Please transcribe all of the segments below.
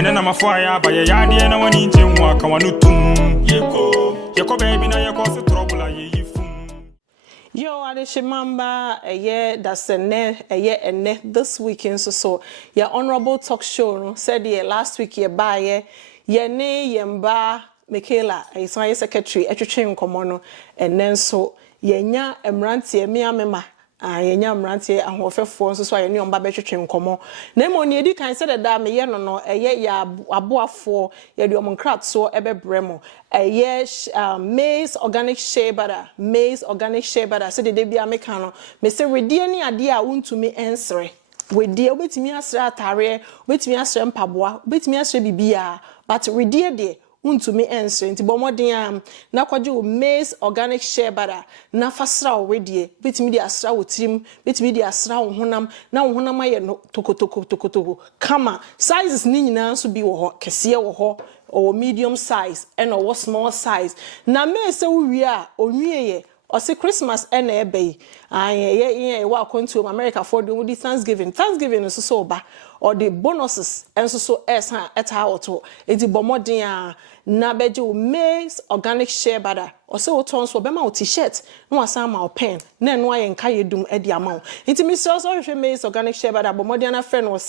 And then I'm a fire by a yard and I want to walk on one tum. Yako baby, now you cause trouble. Yo, Adeshimamba, a year that's a year and this weekend. So, your honorable talk show said ye last week ye buy ye ne yemba Michaela, a science secretary, a train common, and then so ye nya emranti me amema. Yenya mrantie ahofefo nso so ayeni omba betwetwe nkomo na mo ne edi kan se da me ye no eye ya aboafo ye de omnkrat so ebebre mo eye maize organic shea butter se de bia me kan no me se redie ni ade a untumi ensre wedie obetimi asre atare obetimi asre mpaboa obetimi asre bibia but redie de untumi ensre nti bomoden am na kwaje o maize organic shea butter na fasra o redie betimi di asra o tirim betimi di asra o honam na o honam aye no tokotoko kama sizes ni nyina so bi wo ho kese wo ho or medium size and or small size na me se wo wi a onwieye or say Christmas and ebe yeah wa kontu America for the Thanksgiving is so ba or the bonuses and so as eta auto enti bomoden a na beje o maize organic shea butter or say o tons for bema o t-shirt no asan ma o pen na no ayen ka yedum e di amount enti me so hwe maize organic shea butter bomoden na friend was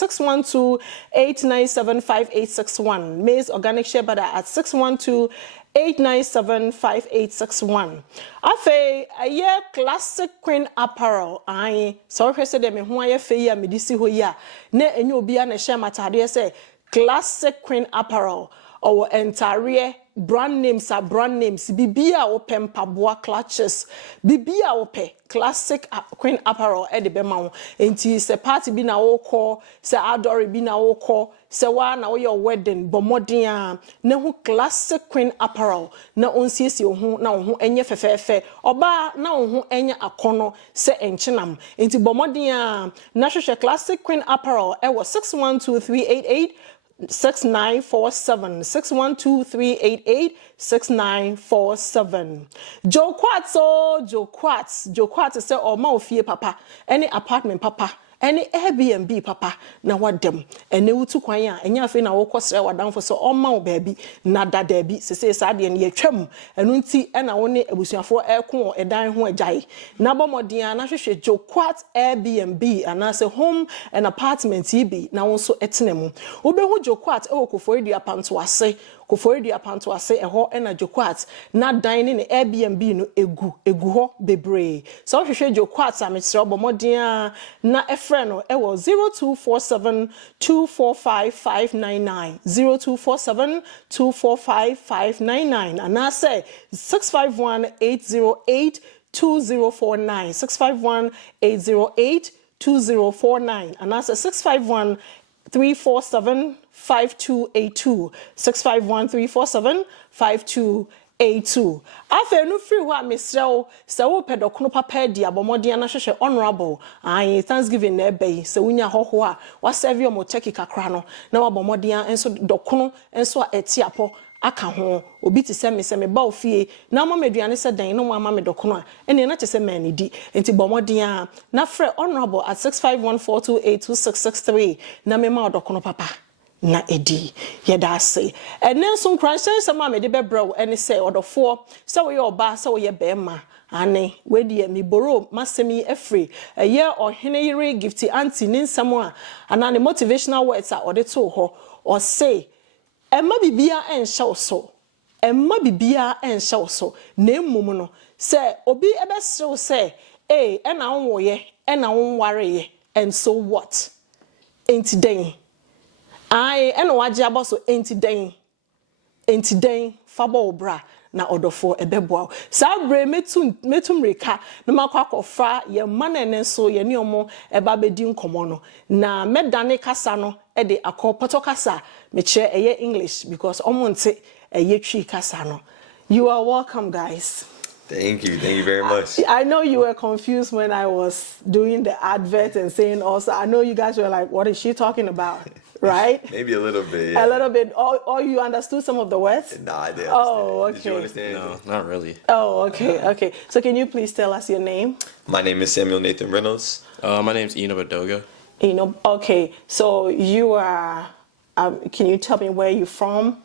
612-897-5861 maize organic shea butter at 612-897-5861. Afe aye classic queen apparel ai so hwe se de me ho aye fe ya me disi ho ya na enye obi a na hye matade se classic queen apparel or entire brand names bibia ope mpaboa clutches bibia ope classic queen apparel e de be ma wo enti se party bi na wo call se adore bi na wo call se wa na wo your wedding bomoden a na hu classic queen apparel na onsiesie ho na wo ho enye fefefe oba na wo ho enye akono se enchenam enti bomoden a na hwehwe classic queen apparel e wo 612388 6947 612-388-6947. Joe Quartz say o ma ofie papa any apartment papa any Airbnb papa na wadem ene wutu kwan a enya afi na wo kwosre wadanfo so o ma wo baabi na dada bi sese saade ne yetwam enu nti ena wo ne abusuafo ekon edan ho agyae na bomodin a na hwehwe Joe Quartz Airbnb ana se home and apartment bi na wo so etenemu wo be hu Joe Quartz e wo Koforidua panto ase eho ena Joe Quartz na dan ne Airbnb no egu ho bebre so hwehwe Joe Quartz a metre bomodin a na friend e was 0247-245-599 0247-245-599 and I say 651-808-2049 651-808-2049 and I say 651-347-5282 651-347-5282 afa no free ho a mesrew se wo pedokono papa di abomodin na hwehwe honorable Thanksgiving na ebe se wunya hoho a wa serve your turkey kakra no na wabomodin enso dokono enso a etiapo aka ho obi ti se me ba ofie na ma meduane se dan no ma me dokono a ene na chese man di enti bomodin a na free honorable at 651-428-2663 na me ma dokono papa na edi yeda ase enen so nkranhyen sama me de bebrew ene se odofo se wo ye oba se wo ye bema ane wedi mi boro masemi efri ye ohene yire gifty auntie nin samo ana ne motivational words a ode to ho or say emma bibia enhye so na emum no se obi ebesrew se ena wonwoye ena wonware and so what enti den ena waje aboso enti den fabo obra na odofo ebeboa sa bre metum reka na makwakofa ye manene so ye ne omo eba bedi nkomo no na medane kasa no e de akopoto kasa me che eye English because omonte eye twi kasa no. You are welcome, guys. Thank you very much. I know you were confused when I was doing the advert and saying also I know you guys were like, what is she talking about? Right? Maybe a little bit, yeah. A little bit. Or you understood some of the words? No, I didn't. Oh, okay. Did you understand? No, not really. Oh, okay. So can you please tell us your name? My name is Samuel Nathan Reynolds. My name is Eno Badoga. Okay. So you are Can you tell me where you're from?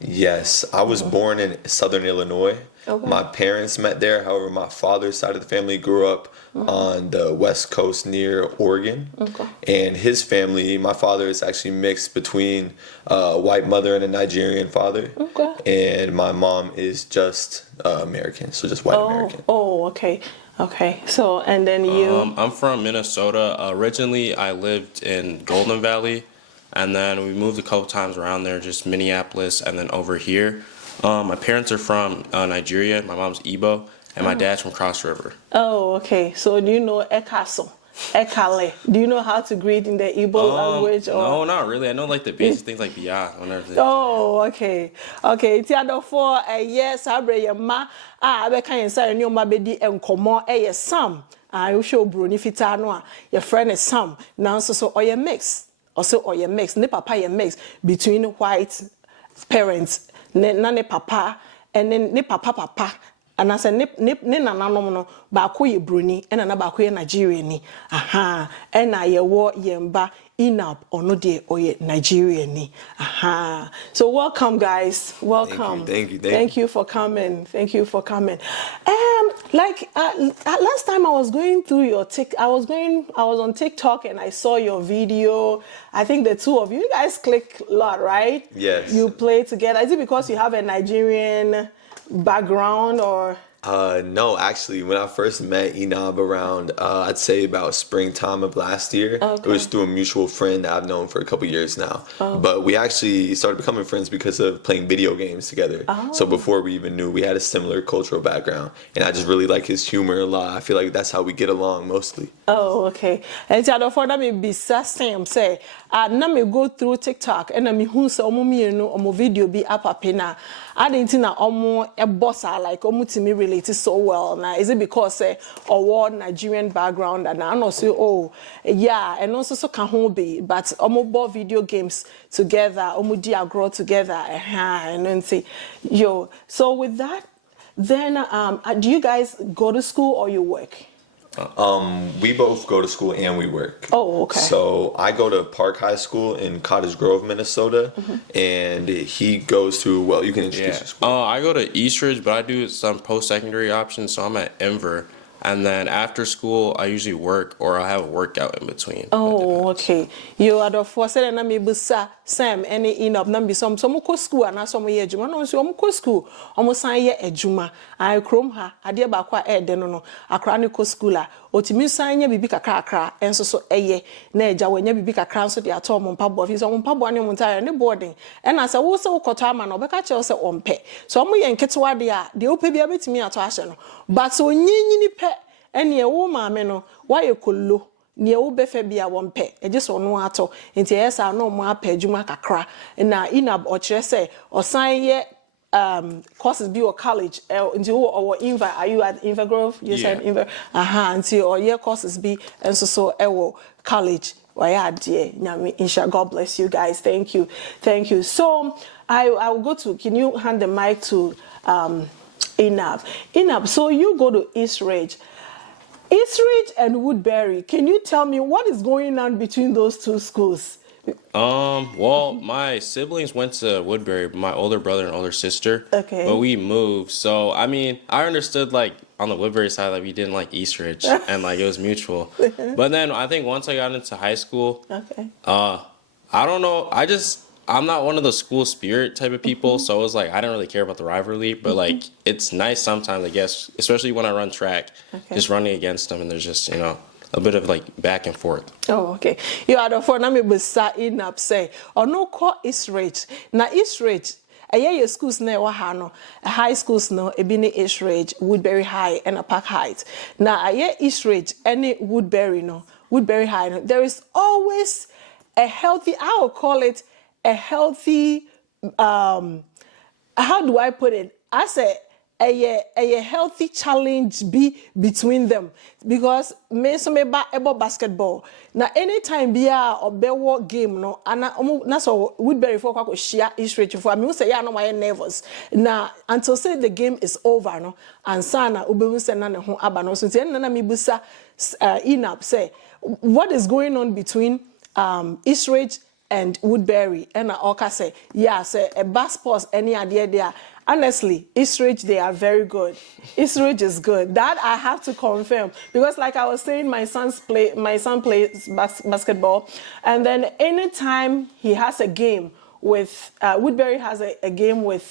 Yes, I was born in Southern Illinois. Okay. My parents met there. However, my father's side of the family grew up on the West Coast near Oregon. Okay. And his family, my father is actually mixed between a white mother and a Nigerian father. Okay. And my mom is just American, so just white American. Oh, okay. Okay. So, and then you? I'm from Minnesota. Originally, I lived in Golden Valley, and then we moved a couple times around there, just Minneapolis, and then over here. My parents are from Nigeria. My mom's Igbo, and my dad's from Cross River. Oh, okay. So do you know Ekaso? Ekale. Do you know how to greet in the Igbo language? Or? No, not really. I know like the basic things like yeah, whenever. Oh, okay. Okay. Ti adofo yes, abre ye ma abeka yen sare ni o ma bedi enkomo Sam. You show broni fita no a your friend is Sam. Now so oye mix. Also oye mix. Ne papa ye mix between white parents. Ne papa and then ne papa. And I said, ne nananom no baako ye broni and na baako ye Nigerian ni. Aha. And I ye wo yemba inap ono de oye Nigerian ni. Aha. So welcome guys. Welcome. Thank you. Thank you for coming. Thank you for coming. Last time I was going through your I was on TikTok and I saw your video. I think the two of you guys click a lot, right? Yes. You play together. Is it because you have a Nigerian background or? No, actually, when I first met Enab around, I'd say about springtime of last year, Okay. It was through a mutual friend that I've known for a couple years now. But we actually started becoming friends because of playing video games together. So before we even knew, we had a similar cultural background. And I just really like his humor a lot. I feel like that's how we get along mostly. Oh, okay. And so for that, me be same say. Na me go through TikTok and me who say omo mienu omo video be up na. I didn't na omo e boss like omo to me relate so well. Now is it because or Nigerian background and I know say oh yeah and also so can home be but omo bought video games together omo di agro together and then say yo. So with that, then do you guys go to school or you work? We both go to school and we work. Oh, okay. So I go to Park High School in Cottage Grove, Minnesota, and he goes to, well, you can introduce your school. I go to Eastridge, but I do some post-secondary options, so I'm at Enver. And then after school, I usually work or I have a workout in between. Oh, okay. You are the first and I'm able to Sam any in up number some go school and some year juma no so go school almost sign ye ejuma I chrome her adia ba kwa e de no akra ne ko schooler otimi sign ye bibi kakra enso so eye na eja wanya bibi kakra so de ato mo mpabo fi so mo mpabo ne mo ntare ne boarding and as wo se wo koto ama no beka che wo se ompe so mo ye nketewa de ope bia betimi ato ahye no but so nyinyini pe ene e wo maame no wa ye kollo ne wo befa bia wo mpe eje so no ato nti yesa no mo apa adwuma kakra na inab o kire se osan ye courses be or college into or Inver, are you at Inver Grove? You said Inver. Until or year courses be and so college. Why dear Insha, God bless you guys. Thank you. So I will go to, can you hand the mic to Inab, so you go to Eastridge and Woodbury. Can you tell me what is going on between those two schools? Well, my siblings went to Woodbury, my older brother and older sister. Okay. But we moved. So, I mean, I understood, like, on the Woodbury side, like, we didn't like Eastridge. And, like, it was mutual. But then I think once I got into high school, okay. I don't know. I'm not one of the school spirit type of people. So it was like, I didn't really care about the rivalry. But, like, it's nice sometimes, I guess, especially when I run track, just running against them. And there's just, you know, a bit of like back and forth. Oh, okay. You are the phone. I'm able to in up say, or no call Eastridge. Now Eastridge, a year schools near Wahano, a high schools no, a bini Eastridge, Woodbury High, and a Park Heights. Now a year Eastridge, any Woodbury High. No. There is always a healthy. I will call it a healthy. How do I put it? I say. A healthy challenge be between them because me so me ba ebo basketball na anytime bia obewo game no ana na so Woodbury for kwa share Eastridge for me say ya no my nervous na until say the game is over no ansana obewu say na ne ho aba no so tie na me busa Inap say what is going on between Eastridge and Woodbury and Oka say, yeah, say a bus sports any idea there. Honestly, Eastridge, they are very good. Eastridge is good. That I have to confirm because, like I was saying, my son plays basketball, and then anytime he has a game with Woodbury has a game with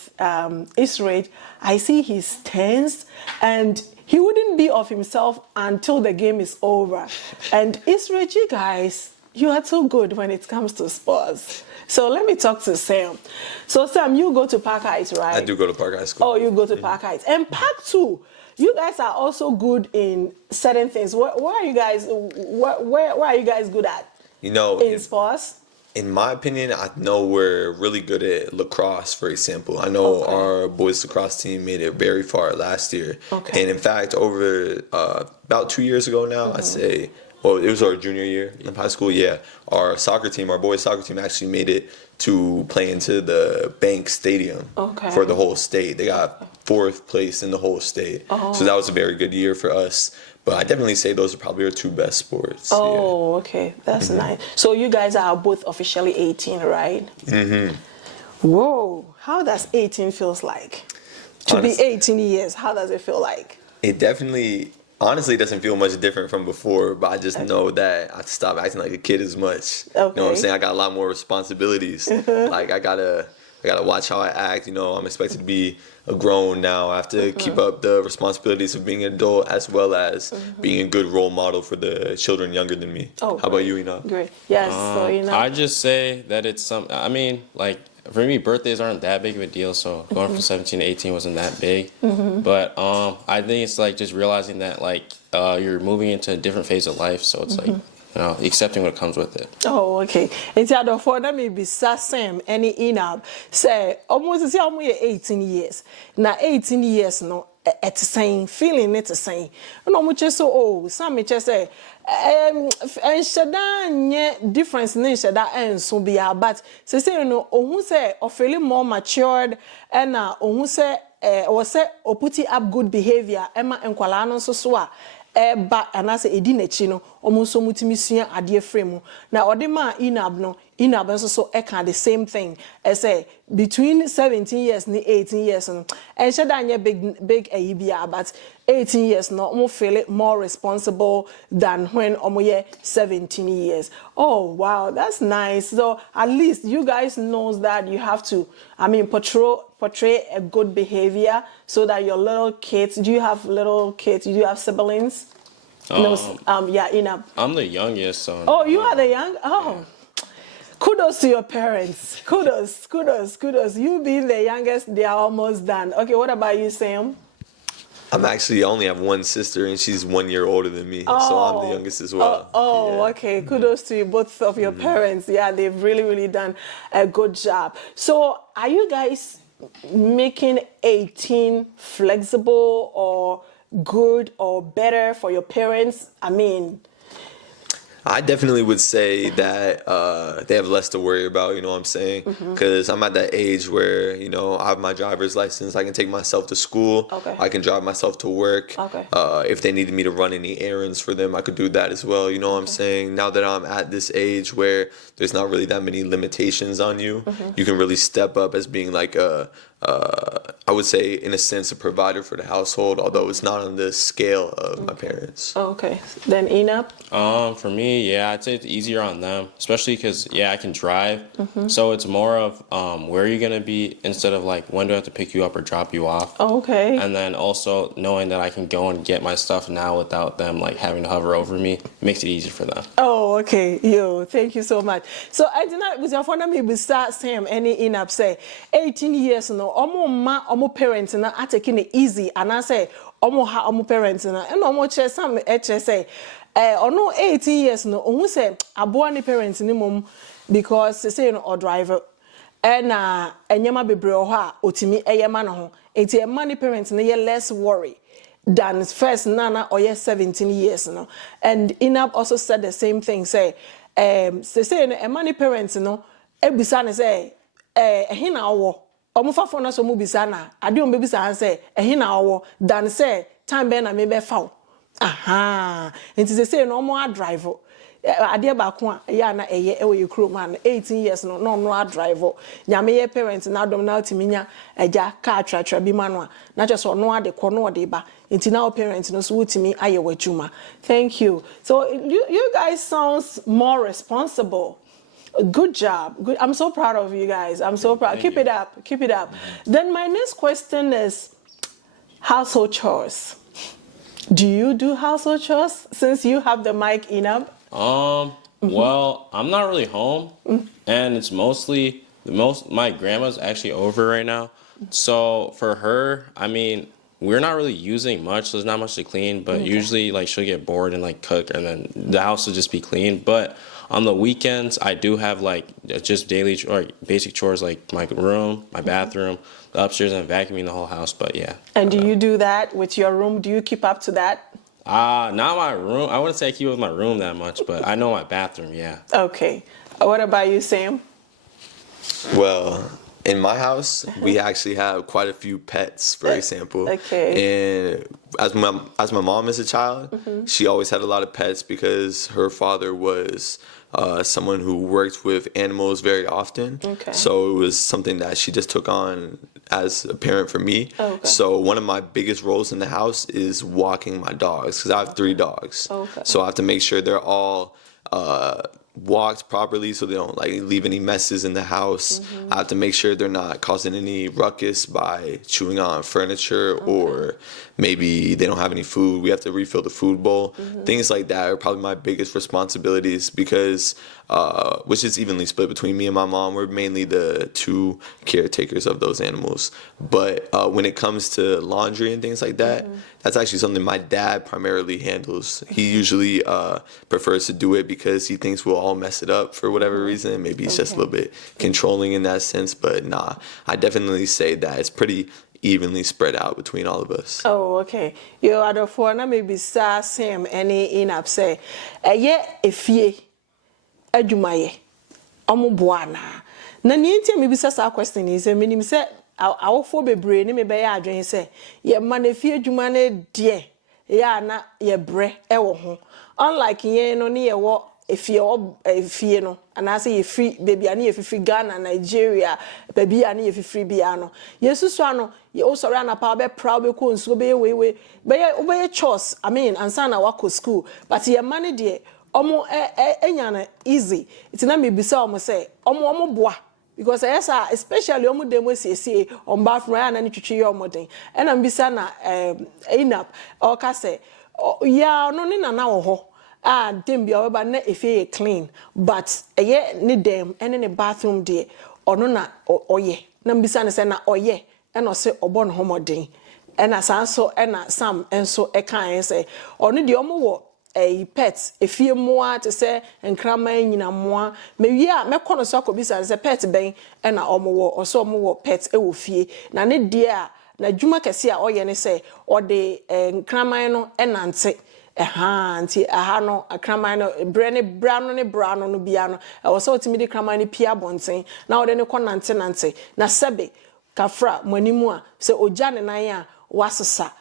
Eastridge, I see he's tense and he wouldn't be of himself until the game is over. And Eastridge, you guys, you are too good when it comes to sports. So let me talk to Sam. So Sam, you go to Park Heights, right? I do go to Park High School. Oh, you go to Park Heights. And Park too. You guys are also good in certain things. Where are you guys? Where are you guys good at? You know, in sports. In my opinion, I know we're really good at lacrosse, for example. I know our boys lacrosse team made it very far last year. Okay. And in fact, over about 2 years ago now, I'd say, well, it was our junior year in high school, yeah. Our soccer team, our boys soccer team actually made it to play into the Bank Stadium for the whole state. They got 4th place in the whole state. So that was a very good year for us. But I definitely say those are probably our 2 best sports. Oh, okay. That's nice. So you guys are both officially 18, right? Mm-hmm. Whoa. How does 18 feels like? To be 18 years, how does it feel like? It definitely... Honestly, it doesn't feel much different from before, but I just know that I stop acting like a kid as much. You know what I'm saying? I got a lot more responsibilities. Like I gotta watch how I act. You know, I'm expected to be a grown now. I have to keep up the responsibilities of being an adult as well as being a good role model for the children younger than me. How about you, Enoch? Great. Yes. So I just say that it's I mean, like. For me, birthdays aren't that big of a deal, so going from 17 to 18 wasn't that big. But I think it's like just realizing that like you're moving into a different phase of life, so it's like, you know, accepting what comes with it. Oh, okay. And the other for that may be Sam any Inab say almost say I'm 18 years. Now 18 years no it's the same feeling it's the same. No much so oh some me just say and shada difference in shada and so be but say you know ohun say or feeling more matured and ohun say or say or putting up good behavior Emma and kwala no so a ba anase edi nachi no omunso mutimi sua ade frame na odema inab no inab so can the same thing as say between 17 years and 18 years no and shada big bia but 18 years no omo feel it more responsible than when omo 17 years. Oh wow, that's nice. So at least you guys knows that you have to portray a good behavior so that your little kids, do you have little kids? Do you have siblings? I'm the youngest son. Oh, you are the young? Oh. Kudos to your parents. Kudos. You being the youngest, they are almost done. Okay, what about you, Sam? I only have one sister and she's 1 year older than me. So I'm the youngest as well. Okay. Kudos to you, both of your parents. Yeah, they've really done a good job. So are you guys making 18 flexible or good or better for your parents? I mean, I definitely would say that they have less to worry about, you know what I'm saying? Because I'm at that age where, you know, I have my driver's license. I can take myself to school. I can drive myself to work. If they needed me to run any errands for them, I could do that as well. You know what I'm saying? Now that I'm at this age where there's not really that many limitations on you, you can really step up as being like I would say, in a sense, a provider for the household, although it's not on the scale of my parents. Okay. Then Enab? For me, yeah, I'd say it's easier on them, especially because, I can drive. So it's more of where are you going to be instead of like when do I have to pick you up or drop you off. Okay. And then also knowing that I can go and get my stuff now without them like having to hover over me makes it easier for them. Oh, okay. Thank you so much. So I did not, with your phone, maybe start Sam any Enab say 18 years no. Omo parents na are taking it easy and I say omo parents na and omo che some say ono 18 years no ohun say aboa ni parents ni mom because say no or driver and enyema bebre ho a otimi eyema no ho enti e money parents na ye less worry than first nana or 17 years no. And Inab also said the same thing say say no money parents no ebisa ne say ehina owo omufa for na so mu bisa na ade o mbebisa say ehina owo than say time be na me be fa aha enti say no mo a drive ade ba ko a ya na eye e we kuro man 18 years no a driver nyame ye parents na dom na otiminya agya car tratra bi ma no a na che so no ade ko no ode ba nti na parents no so wutimi aye wajuma. Thank you. So you guys sounds more responsible. Good job. Good. I'm so proud of you guys. I'm so proud. Keep it up. Keep it up. Then my next question is household chores. Do you do household chores since you have the mic enough? Well, I'm not really home, and it's mostly my grandma's actually over right now. So for her, I mean, we're not really using much, so there's not much to clean, but usually like she'll get bored and like cook and then the house will just be clean. But on the weekends, I do have like just daily or basic chores like my room, my bathroom, the upstairs, and vacuuming the whole house. But yeah. And do you do that with your room? Do you keep up to that? Not my room. I wouldn't say I keep up with my room that much, but I know my bathroom, yeah. Okay. What about you, Sam? Well, in my house, we actually have quite a few pets, for example. Okay. And as my mom is a child, she always had a lot of pets because her father was someone who worked with animals very often. Okay. So it was something that she just took on as a parent for me. Okay. So one of my biggest roles in the house is walking my dogs because I have 3 dogs. Okay. So I have to make sure they're all walked properly so they don't like leave any messes in the house. I have to make sure they're not causing any ruckus by chewing on furniture or maybe they don't have any food. We have to refill the food bowl. Things like that are probably my biggest responsibilities because which is evenly split between me and my mom. We're mainly the 2 caretakers of those animals. But when it comes to laundry and things like that, that's actually something my dad primarily handles. He usually prefers to do it because he thinks we'll all mess it up for whatever reason. Maybe he's just a little bit controlling in that sense. But nah, I definitely say that it's pretty evenly spread out between all of us. Oh, okay. You are the four, na maybe Sam any in up say, if ye. Adumaye omo boana na ne ntia me bisa sa question is minim se awofo bebre ne me be ya adwen se ye ma na fie aduma ne de ya na ye bre e wo ho unlike ye no ne ye wo efie no anase ye free baby ani ye free Ghana Nigeria baby ani ye free bia no yesusu ano ye o sorry na pa be proud be ko nso be we be chores I mean ansa na wako school but ye ma ne de omo enyana easy it's na me bisa omo say omo boa because yes especially omo dem we on bathroom ya na ni twitwe ye omo den and am bisa na enough o ka say ya no ni na wo ho dem bia we ba na efie clean but eye ni dem ene ne bathroom de ono na oye na mbisa na say na oye and o say obo no homoden and asanso and sam enso e kan say ono de omo wo pets efie moa to say enkrama nyina moa mewie a mekono so akobisa say pet ben e na omowo oso omowo pet e wo fie na ne de a na dwuma kese a oye ne say ode enkrama no enante nti aha no akraman no brano no bia no e wo so otimi de kraman no pia bonten na ode ne konante na sebe kafra manimu a say oja ne nan a wasesa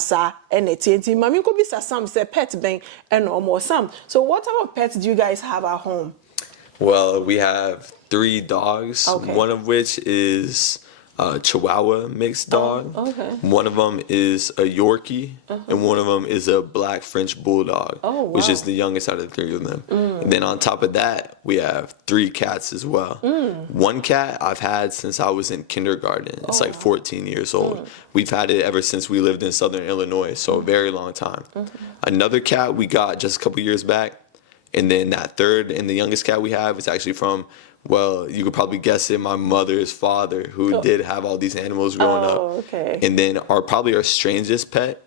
sa eneti mami ko bisa Sam say pet ben and almost Sam. So what type of pets do you guys have at home? Well, we have 3 dogs, one of which is a Chihuahua mixed dog. One of them is a Yorkie, and one of them is a black French bulldog, which is the youngest out of the 3 of them. And then on top of that, we have 3 cats as well. One cat I've had since I was in kindergarten. It's like 14 years old. We've had it ever since we lived in Southern Illinois, so a very long time. Another cat we got just a couple years back, and then that 3rd and the youngest cat we have is actually from, well, you could probably guess it, my mother's father, who did have all these animals growing up. And then probably our strangest pet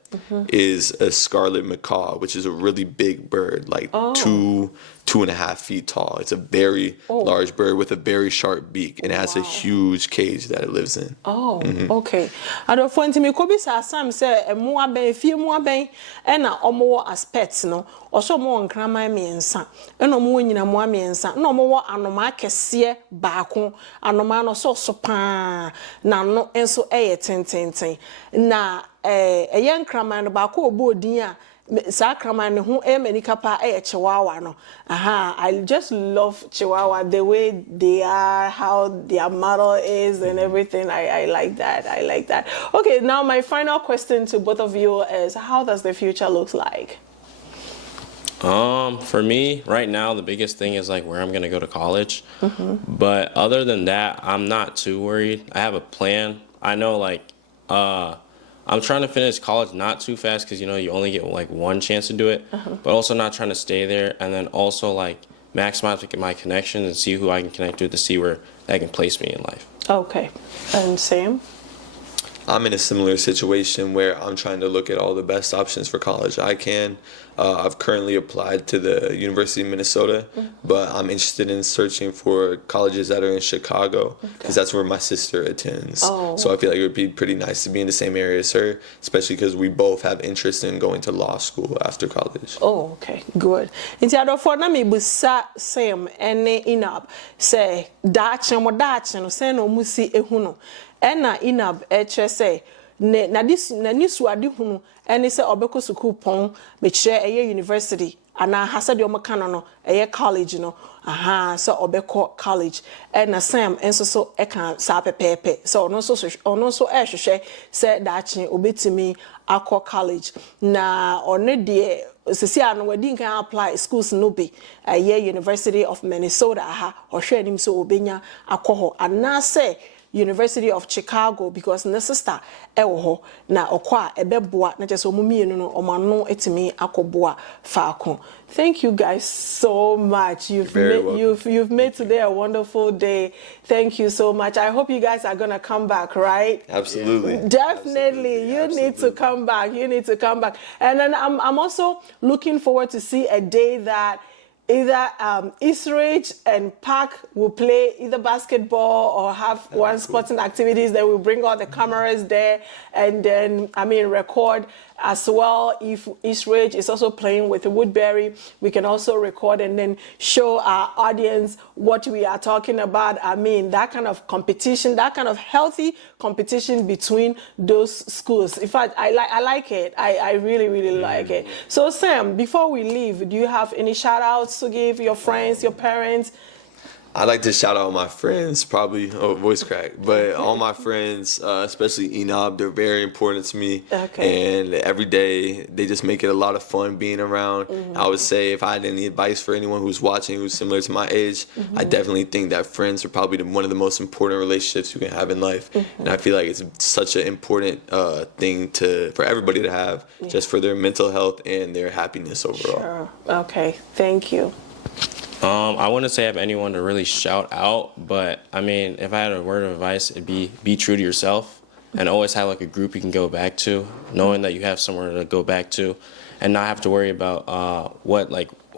is a scarlet macaw, which is a really big bird, like 2.5 feet tall. It's a very large bird with a very sharp beak, and it has a huge cage that it lives in. Okay. I don't find me ko bisa Sam say mo aben fie mo aben e na omo as pets no oso mo nkraman miensa e no mo nyina mo miensa na omo wo anoma kese baako anoma no so pa na no enso eye tententen na eye nkraman no baako obo odin a Sakraman who Menikapa Chihuahua no. Aha, I just love Chihuahua, the way they are, how their model is and everything. I like that. I like that. Okay, now my final question to both of you is, how does the future look like? For me, right now, the biggest thing is like where I'm gonna go to college. But other than that, I'm not too worried. I have a plan. I know like I'm trying to finish college not too fast because you only get like one chance to do it, but also not trying to stay there, and then also like maximize my connections and see who I can connect with to see where that can place me in life. Okay, and Sam? I'm in a similar situation where I'm trying to look at all the best options for college I can. I've currently applied to the University of Minnesota, but I'm interested in searching for colleges that are in Chicago because that's where my sister attends. Oh. So I feel like it would be pretty nice to be in the same area as her, especially because we both have interest in going to law school after college. Oh, okay, good. Inti adofo na me busa Sam ene Inab say dache no say no musi ehunu. Ena Inab eche say na nisu ade hunu ene say obeko school pon be kire eye university ana hasa de omaka no eye college no aha so obeko college ena Sam enso so eka sa pepepe so ono so ehwehwe say dache obetimi akọ college na one de sisi ano wadi nkan apply schools no be University of Minnesota aha ohwe anim so obenya akọ ana say University of Chicago because my sister ewo na okwa ebeboa na chese omumienu no omano etimi akoboa faako. Thank you guys so much. You've made today a wonderful day. Thank you so much. I hope you guys are going to come back, right? Absolutely. Definitely. You need to come back. You need to come back. And then I'm also looking forward to see a day that either Eastridge and Park will play either basketball or have one sporting activities. They will bring all the cameras there and then, record as well. If Eastridge is also playing with Woodbury, we can also record and then show our audience what we are talking about. That kind of competition, that kind of healthy competition between those schools. In fact, I like it. I really, really like it. So Sam, before we leave, do you have any shout outs to give your friends, your parents? I'd like to shout out my friends, probably, voice crack, but all my friends, especially Enob, they're very important to me. Okay. And every day, they just make it a lot of fun being around. I would say if I had any advice for anyone who's watching who's similar to my age, I definitely think that friends are probably one of the most important relationships you can have in life. And I feel like it's such an important thing for everybody to have, just for their mental health and their happiness overall. Sure. Okay, thank you. I wouldn't say I have anyone to really shout out, but if I had a word of advice, it'd be true to yourself and always have like a group you can go back to, knowing that you have somewhere to go back to and not have to worry about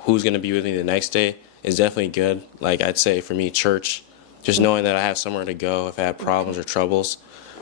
who's going to be with me the next day is definitely good. Like I'd say for me, church, just knowing that I have somewhere to go if I have problems or troubles.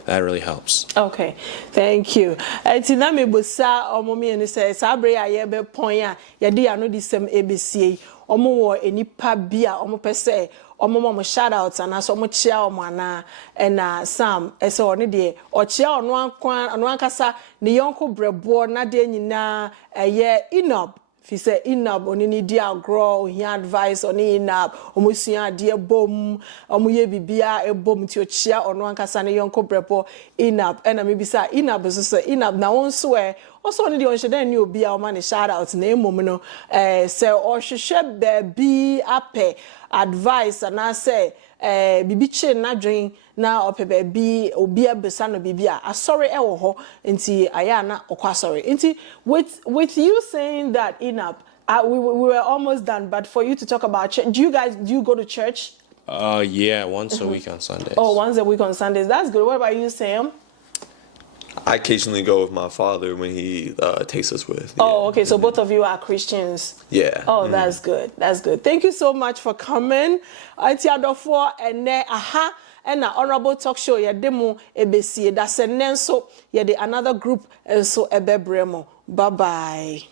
That really helps. Okay, thank you. Tina me busa omomi eni say sabre aye be pon ya yedi ano di sem ABC omo wo enipa bia omo pese omo mo shout out ana so omo chia omo ana na Sam ese one de o chia ono ankasa ne yonko brebo na de nyina eye Enob. If you say Inab oni ni dia grow, he advice oni Inab, omusua de bom, omuye bibia e bom ti ochia ono ankasa ne yonko brepo Inab. And maybe say Inab so say Inab na won so e also oni de on shede ni obi a o ma ne shout out na emom no say o hwehwe baby ape advice and I say bibi che na dwen na ope baby obi abesa no bibia asori e wo ho nti aya na okwa sorry nti with you saying that Inab we were almost done, but for you to talk about church, do you go to church? Yeah, once a week on Sundays. Oh, once a week on Sundays. That's good. What about you, Sam? I occasionally go with my father when he takes us with. Oh, okay. So both of you are Christians. Yeah. Oh, that's good. That's good. Thank you so much for coming. Atiadofo ene aha and honorable talk show ya demo ebesi that's a nenso ya the another group and so ebebremo. Bye bye.